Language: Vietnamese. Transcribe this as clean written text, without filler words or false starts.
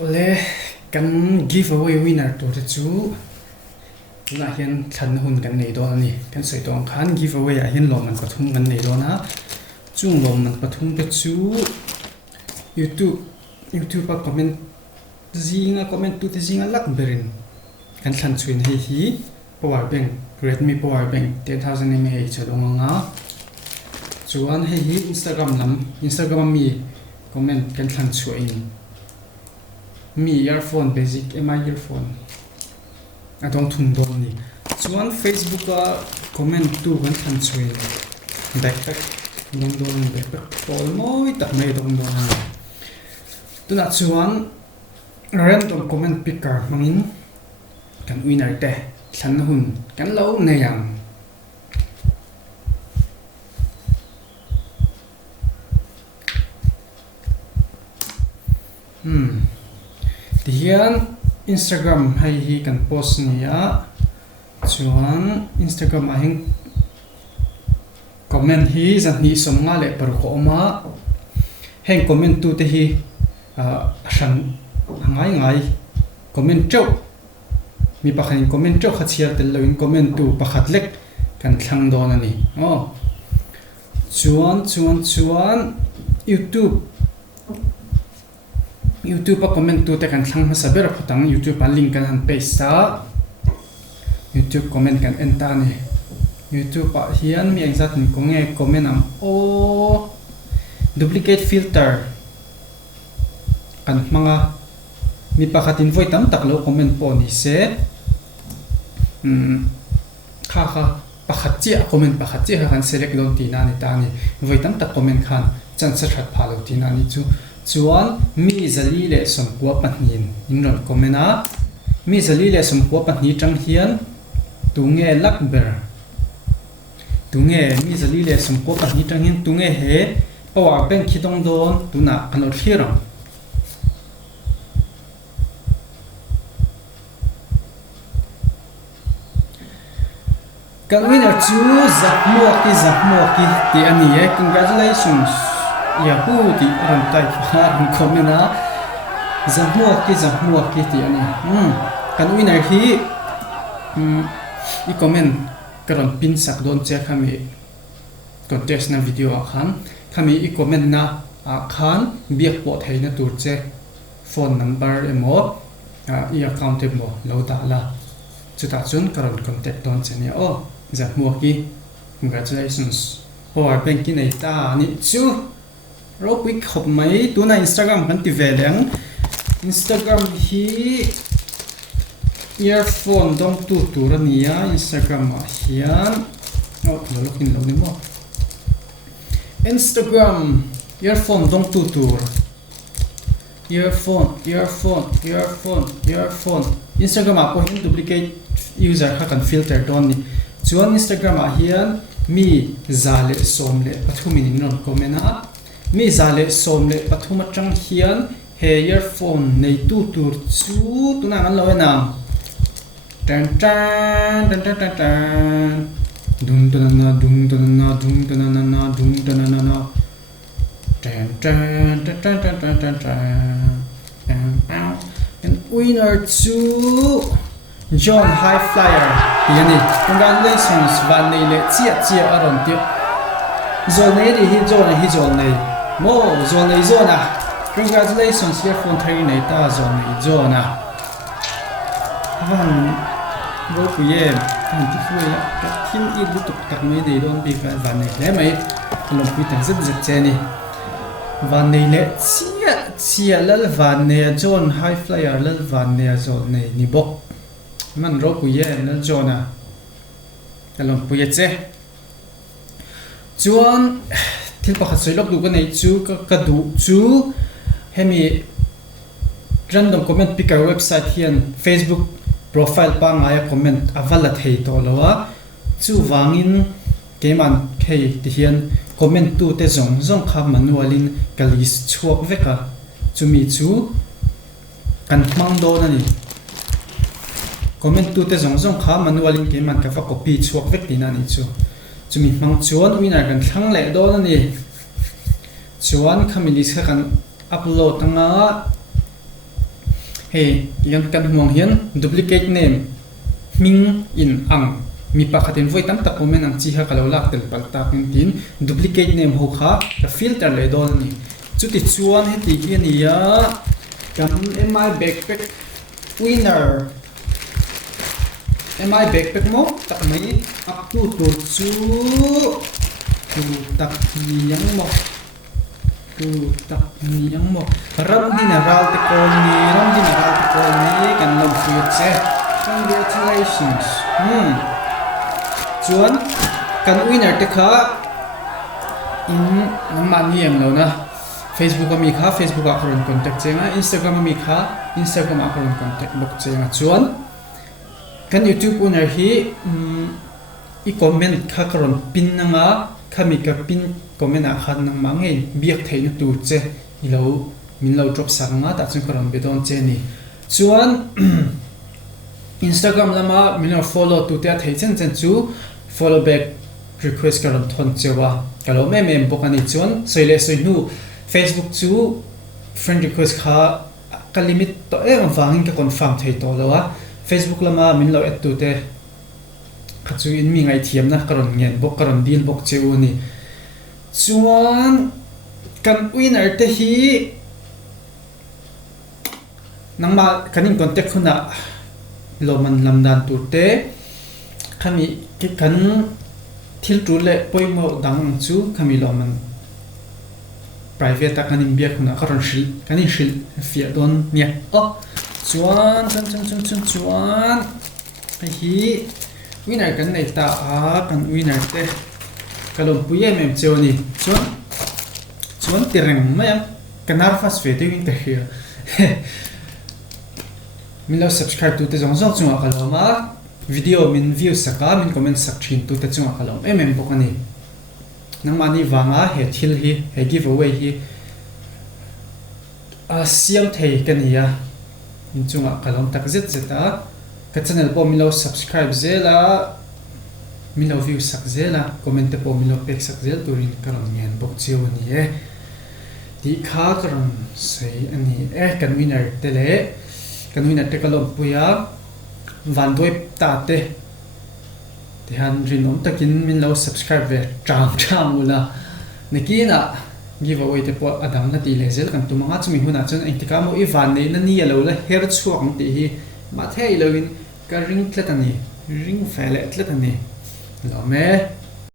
Ole kan giveaway winner to te chu na hian than hun kan nei do ani kan soi tong khan giveaway a hian lom man pathum kan nei do na chung lom man pathum te chu YouTube a comment zinga comment tu te zinga lak berin kan than chuin hei hi power bank Redmi power bank 10000 mAh chadong nga chuan hei hi Instagram mi comment kan than chuin mi earphone basic mi earphone atong thum don ni chuan Facebook a comment tu kan than chuin backpack dong don backpack pol moi tak mai dong don tuna chuan random comment picker mangin kan winner te thlan hun kan lo neyang hian Instagram hay hi kan post niya chuan Instagram a hing comment hi zan ni som nga le par ko ma heng comment tu te hi san ngai comment chau mi pakhanin comment chau khachiar tel loin comment tu pakhat lek kan thlang don ani chuan YouTube a comment tu te kan thlang ma saber phatang YouTube a link kan han paste ta YouTube comment kan enta ni YouTube a hian mi exact ni konge comment am duplicate filter kan manga mi pakhatin voi tam tak lo comment po ni se kha pakhat chi comment pakhat chi han select don ti na ni ta ni voi tam tak comment khan chan sa that phalo ti na ni chu chuan mi zali le somkwa pahnin inron komena mi zali le somkwa pahni tang hian tunge lakber tunge mi zali le somkwa pahni tang hian tunge he power bank khidong don tuna kanor thirang kan winner chu zakmuaki ti ani congratulations Yahoo ti ram tai ram komena zakmuaki ti ani kan winner hi I comment karon pin sak don che khami contest na video khan khami I comment na khan biak po theina tur che phone number emo I account emo lo da la chuta chun karon contact don che ni zakmuaki congratulations power bank ki nei ta ni chu ro quick khop mai tu na Instagram kan ti veleng Instagram hi earphone dong tu turania Instagram a hian login lo ni mo Instagram earphone dong tu tur earphone Instagram a po hin duplicate user kha kan filter don ni chuan Instagram a hian mi zale somle pathumin non komena mi zale somle pathuma tang hian he earphone nei tu tur chu tuna an lo na tan dung tanana and winner chu John High Flyer yani congratulations van nei le chia aron ti zone nei hi zone nei mo zone zona congratulations earphone thai nei ta zona van ro ku ye han ti fu ya thin I lu tuk tak me dei don bi ka van nei le mai lom pi tan zet che ni van nei le chia lal van nei John High Flyer lal van nei zone nei ni bok man ro ku ye na zona kalon pu ye che chuan thil pakhat soilok du ka nei chu ka du chu hemi random comment picker website hian Facebook profile pa ngai comment avala thei to lowa chu wangin keman khei ti hian comment tu te zong kha manualin kalis chuak veka chumi chu kan mang do na ni comment tu te zong kha manualin keman ka fa copy chuak vek ti na ni chu chumi mang chuan winner kan thlang le do na ni chuan khamilis kha kan upload anga hey yang kan huang hian duplicate name ming in ang mi pakhatin voi tam tak komen ang chi ha kalo lak tel pal ta pin tin duplicate name ho kha ka filter le dol ni chuti chuan he ti ki ni ya kan mi backpack winner mi backpack mo tak mai up to chu tu tak ni yang mo tu tak ni yang mo ram dinner te ko ni kan lo future congratulations chuan kan winner te kha in namani em lo na Facebook ami kha Facebook account contact chenga Instagram ami kha Instagram account contact book chenga chuan kan YouTube winner hi i comment kha karon pin nga khami ka pin comment a khan nang mangai biak theinu tu che ilo min lo drop sanga ta chung karon bedon che ni chuan Instagram lama min follow tu te thei chen chu follow back request karon thon chewa kalo me bokani chuan soile soinu Facebook chu friend request kha ka limit to wangin ka confirm thei to lawa Facebook lama min lo et tu te khachu in mi ngai thiam na karon ngen bok karon deal bok cheu ni chuan kan winner te hi nangma kanin contact khuna loman lamdan tu te khami ki kan thil tu le poimo dang chu khami loman private ta kanin bia khuna karon shil fia don nia chuan chuan hi winner kan nei ta kan winner te kalom puye mem chewni chuan tireng maya kanar fast fe te win te here min lo subscribe tu te zong chunga kaloma video min view saka min comment section tu te chunga kalom bokani nangmani wanga he thil hi he giveaway hi siam thei kania min chunga kalom tak zeta ka channel po min lo subscribe zela min lo view sak zela comment te po min lo pek sak zel turin karon ngen bok chiu ni ti kha karon sei ani kan winner tele kan winner te kalom puya van doi ta te han rinom takin min lo subscribe ve chang ula nekina giveaway te po adam na ti lezel kan tumanga chumi huna chon engtika mo i van nei na ni alo la her chuak ti hi ma thei loin ka ring tlatani ring fele tlatani lo me